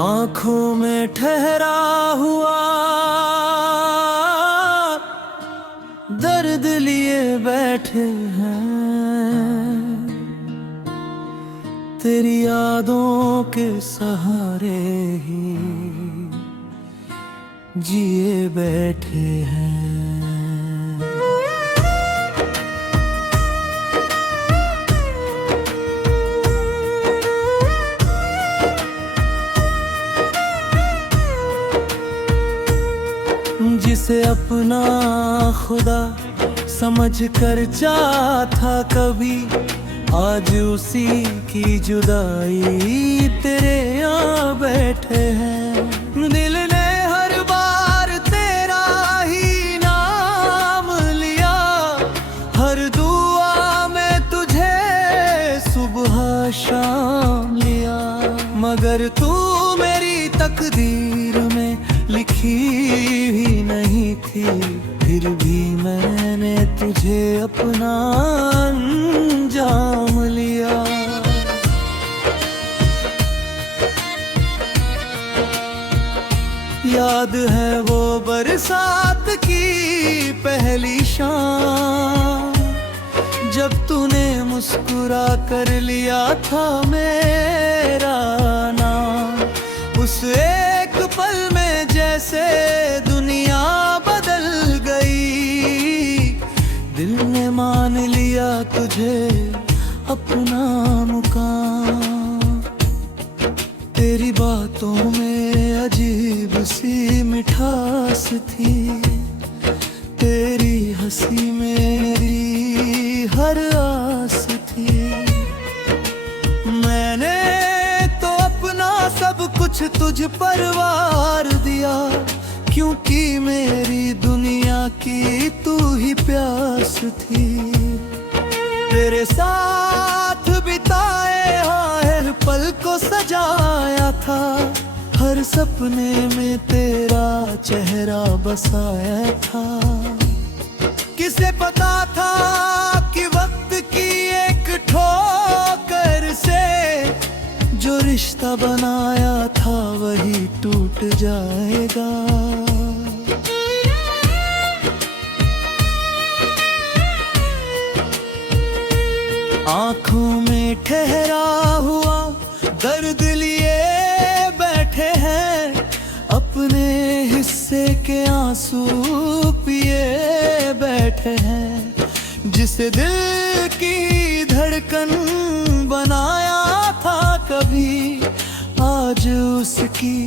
आंखों में ठहरा हुआ दर्द लिए बैठे हैं, तेरी यादों के सहारे ही जिए बैठे हैं। जिसे अपना खुदा समझ कर चाहा कभी, आज उसी की जुदाई तेरे यहाँ बैठे हैं। दिल ने हर बार तेरा ही नाम लिया, हर दुआ में तुझे सुबह शाम लिया, मगर तू मेरी तकदीर में लिखी भी नहीं थी। फिर भी मैंने तुझे अपना अंजाम लिया। याद है वो बरसात की पहली शाम, जब तूने मुस्कुरा कर लिया था मेरा नाम। उस एक पल में जैसे दुनिया बदल गई, दिल ने मान लिया तुझे अपना मुकाम। तेरी बातों में अजीब सी मिठास थी, तेरी हंसी मेरी हर आस थी। मैंने तो अपना सब कुछ तुझ पर वार दिया, क्योंकि मेरी दुनिया की तू ही प्यास थी। तेरे साथ बिताए हर पल को सजाया था, हर सपने में तेरा चेहरा बसाया था। किसे पता था कि वक्त की एक ठोकर से जो रिश्ता बनाया था वही टूट जाएगा। आंखों में ठहरा हुआ दर्द लिए बैठे हैं, अपने हिस्से के आंसू पिए बैठे हैं। जिसे दिल की धड़कन बनाया था कभी, आज उसकी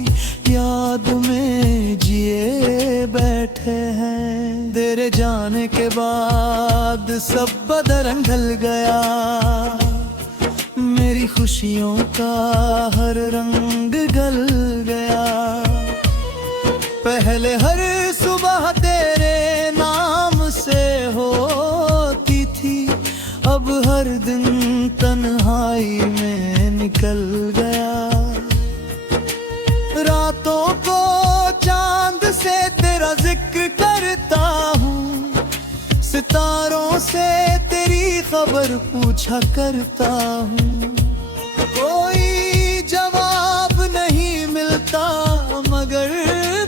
याद में जिए बैठे हैं। तेरे जाने के बाद सब बदरंग ढल गया, मेरी खुशियों का हर रंग गल गया। पहले हर सुबह तेरे नाम से होती थी, अब हर दिन तन्हाई में निकल गया। रातों को चांद से तेरा जिक्र करता हूँ, सितारों से तेरी खबर पूछा करता हूँ। कोई जवाब नहीं मिलता, मगर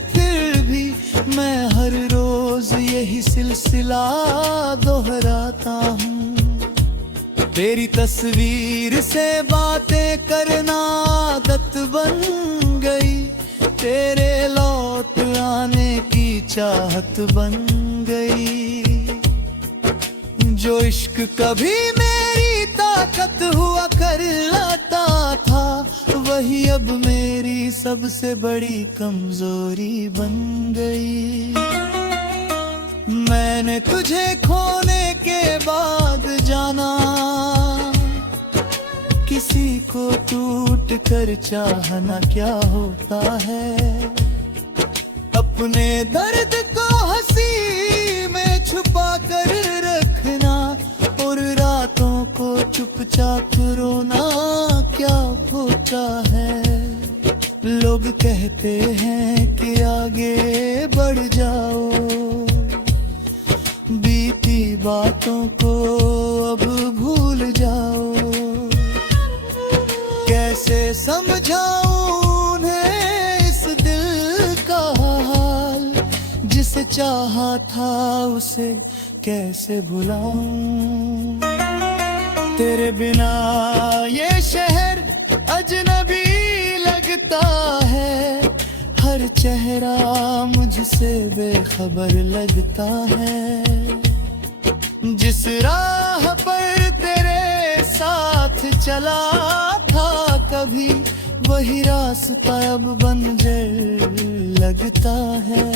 फिर भी मैं हर रोज यही सिलसिला दोहराता हूँ। तेरी तस्वीर से बातें करना आदत बन गई, तेरे लौट आने की चाहत बन गई। जो इश्क कभी मेरी ताकत हुआ करता था, वही अब मेरी सबसे बड़ी कमजोरी बन गई। मैंने तुझे खोने के बाद जाना, किसी को टूट कर चाहना क्या होता है। अपने दर्द को हंसी में छुपा कर रखना, और रातों को चुपचाप रोना क्या होता है। लोग कहते हैं कि आगे बढ़ जाओ, बीती बातों को अब भूल जाओ। कैसे समझाऊं उन्हें चाहा था उसे कैसे भुलाऊं। तेरे बिना ये शहर अजनबी लगता है, हर चेहरा मुझसे बेखबर लगता है। जिस राह पर तेरे साथ चला था कभी, वही रास्ता अब बंजर लगता है।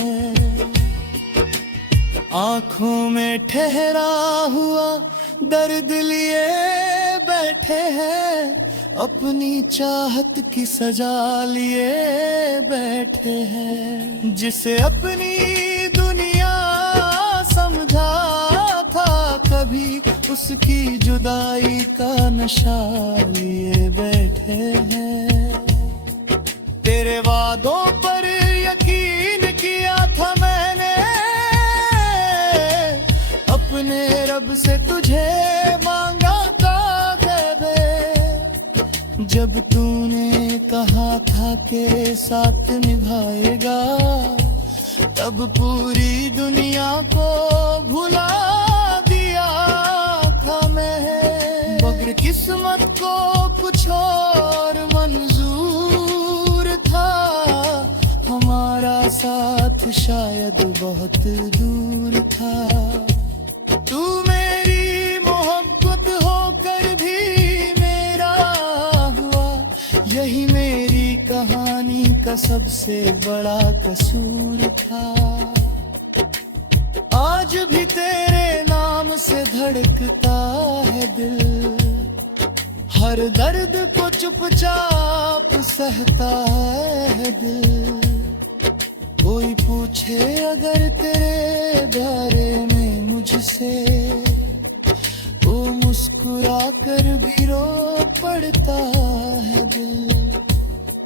आँखों में ठहरा हुआ दर्द लिए बैठे हैं, अपनी चाहत की सजा लिए बैठे हैं। जिसे अपनी दुनिया समझा था कभी, उसकी जुदाई का नशा लिए बैठे हैं। तेरे वादों पर यकीन किया था मैंने, अपने रब से तुझे मांगा था दे दे। जब तूने कहा था के साथ निभाएगा, तब पूरी दुनिया को भुला दिया था मैं। मगर किस्मत को कुछ और मंजूर था, हमारा साथ शायद बहुत दूर था। तू मेरी मोहब्बत होकर भी मेरा हुआ, यही मेरी कहानी का सबसे बड़ा कसूर था। आज भी तेरे नाम से धड़कता है दिल, हर दर्द को चुपचाप सहता है दिल। कोई पूछे अगर तेरे बारे में मुझसे, वो मुस्कुरा कर भी रो पड़ता है दिल।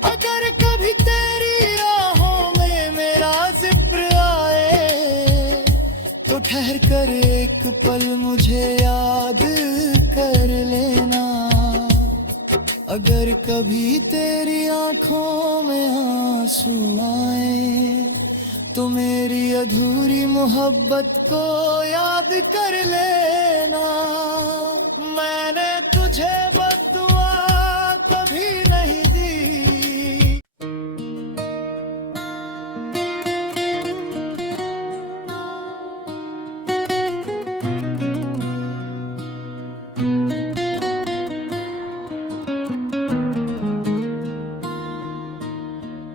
अगर कभी तेरी राहों में मेरा जिक्र आए, तो ठहर कर एक पल मुझे याद कर लेना। अगर कभी तेरी आंखों में आंसू आए, तो मेरी अधूरी मोहब्बत को याद कर लेना। मैंने तुझे बद्दुआ कभी नहीं दी।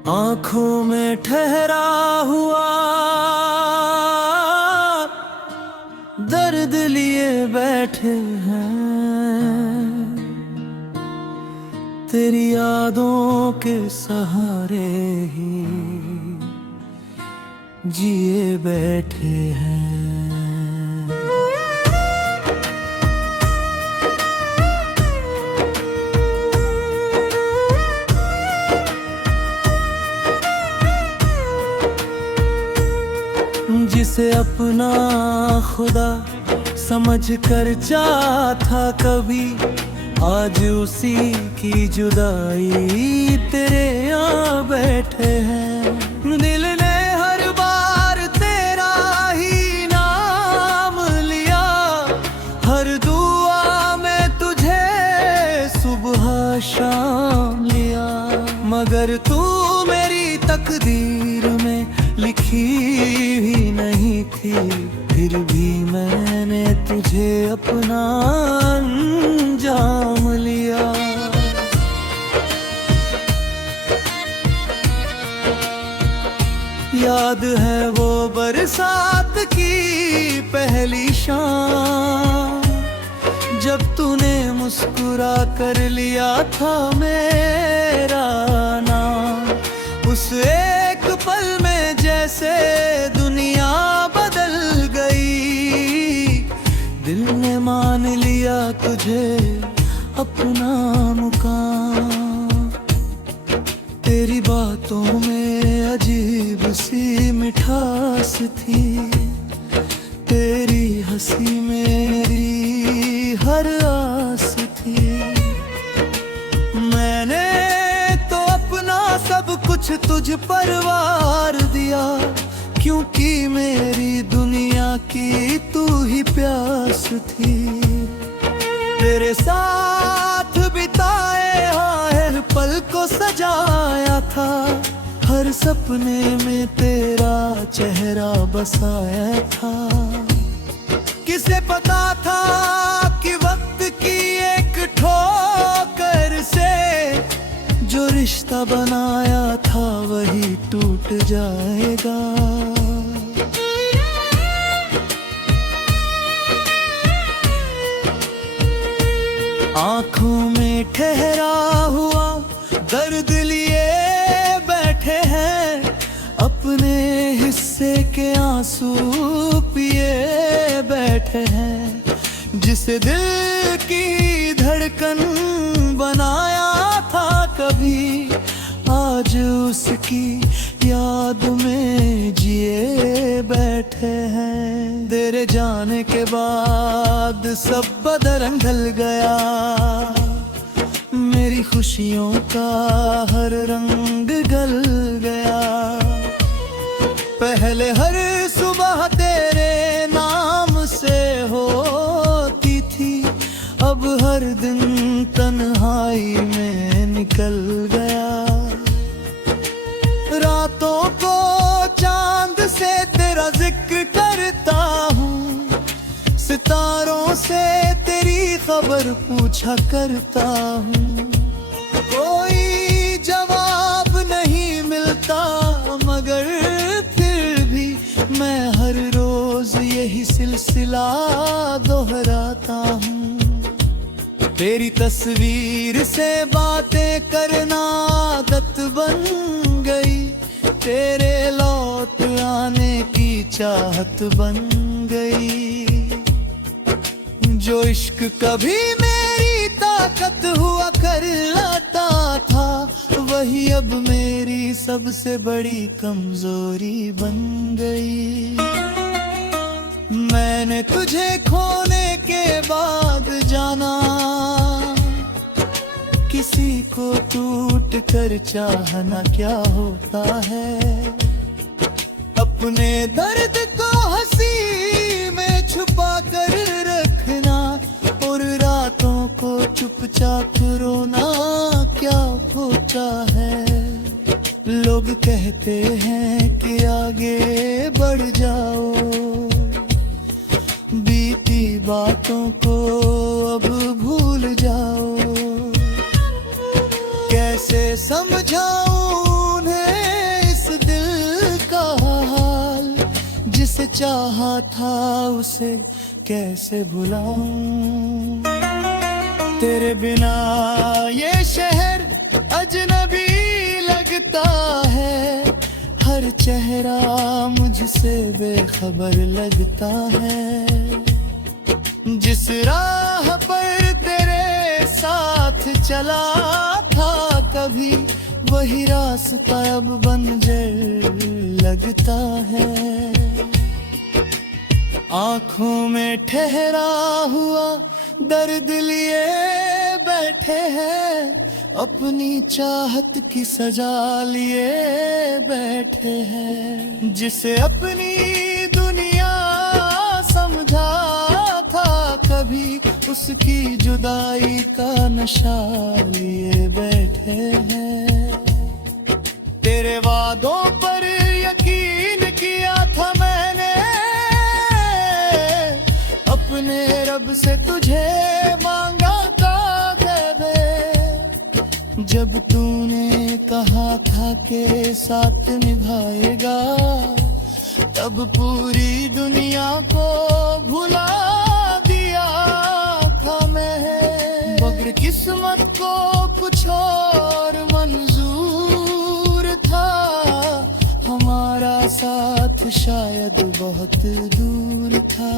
आँखों में ठहरा हुआ दर्द लिए बैठे हैं, तेरी यादों के सहारे ही जिए बैठे हैं। जिसे अपना खुदा समझ कर चाहा कभी, आज उसी की जुदाई तेरे यहाँ बैठे हैं। दिल ने हर बार तेरा ही नाम लिया, हर दुआ में तुझे सुबह शाम लिया। मगर तू मेरी तकदीर में लिखी भी नहीं थी, फिर भी मैंने तुझे अपना अंजाम लिया। याद है वो बरसात की पहली शाम, जब तूने मुस्कुरा कर लिया था मेरा नाम। उस एक पल में जैसे दुनिया बदल गई, दिल ने मान लिया तुझे अपना मुकाम। तेरी बातों में अजीब सी मिठास थी, तेरी हंसी मेरी हर आस थी। मैंने तो अपना सब कुछ तुझ पर वार दिया, क्योंकि मेरी दुनिया की तू ही प्यास थी। तेरे साथ बिताए हर पल को सजाया था, हर सपने में तेरा चेहरा बसाया था। किसे पता था कि वक्त की एक ठोकर से जो रिश्ता बनाया था वही टूट जाएगा। आंखों में ठहरा हुआ दर्द लिए बैठे हैं, अपने हिस्से के आंसू पिए बैठे हैं। जिसे दिल की धड़कन बनाया था कभी, आज उसकी याद में जिए बैठे हैं। तेरे जाने के बाद सब बदरंग ढल गया, मेरी खुशियों का हर रंग गल गया। पहले हर सुबह तेरे नाम से होती थी, अब हर दिन तन्हाई में निकल गया। रातों को चांद से तेरा जिक्र करता हूँ, सितारों से तेरी खबर पूछा करता हूँ। कोई जवाब नहीं मिलता मगर फिर भी मैं हर रोज यही सिलसिला दोहराता हूँ। तेरी तस्वीर से बातें करना आदत बन गई, तेरे लौट आने की चाहत बन गई। जो इश्क कभी मेरी ताकत हुआ करता था, वही अब मेरी सबसे बड़ी कमजोरी बन गई। मैंने तुझे खोने के बाद जाना, किसी को टूट कर चाहना क्या होता है। अपने दर्द को हंसी में छुपा कर रखना और रातों को चुपचाप रोना क्या होता है। लोग कहते हैं कि आगे बढ़ जाओ, बीती बातों को अब भूल जाओ। कैसे समझाऊं उन्हें इस दिल का हाल, जिसे चाहा था उसे कैसे भुलाऊं। तेरे बिना ये शहर अजनबी लगता है, हर चेहरा मुझसे बेखबर लगता है। जिस राह पर तेरे साथ चला था कभी, वही रास्ता अब बंजर लगता है। आंखों में ठहरा हुआ दर्द लिए बैठे हैं, अपनी चाहत की सजा लिए बैठे हैं। जिसे अपनी दुनिया समझा था कभी, उसकी जुदाई का नशा लिए बैठे हैं। तेरे वादों पर यकीन किया था मैंने, अपने रब से तुझे मांगा था दे। जब तूने कहा था के साथ निभाएगा, तब पूरी दुनिया को भुला दिया था मैं। मगर किस्मत को कुछ और मंजूर था, हमारा साथ शायद बहुत दूर था।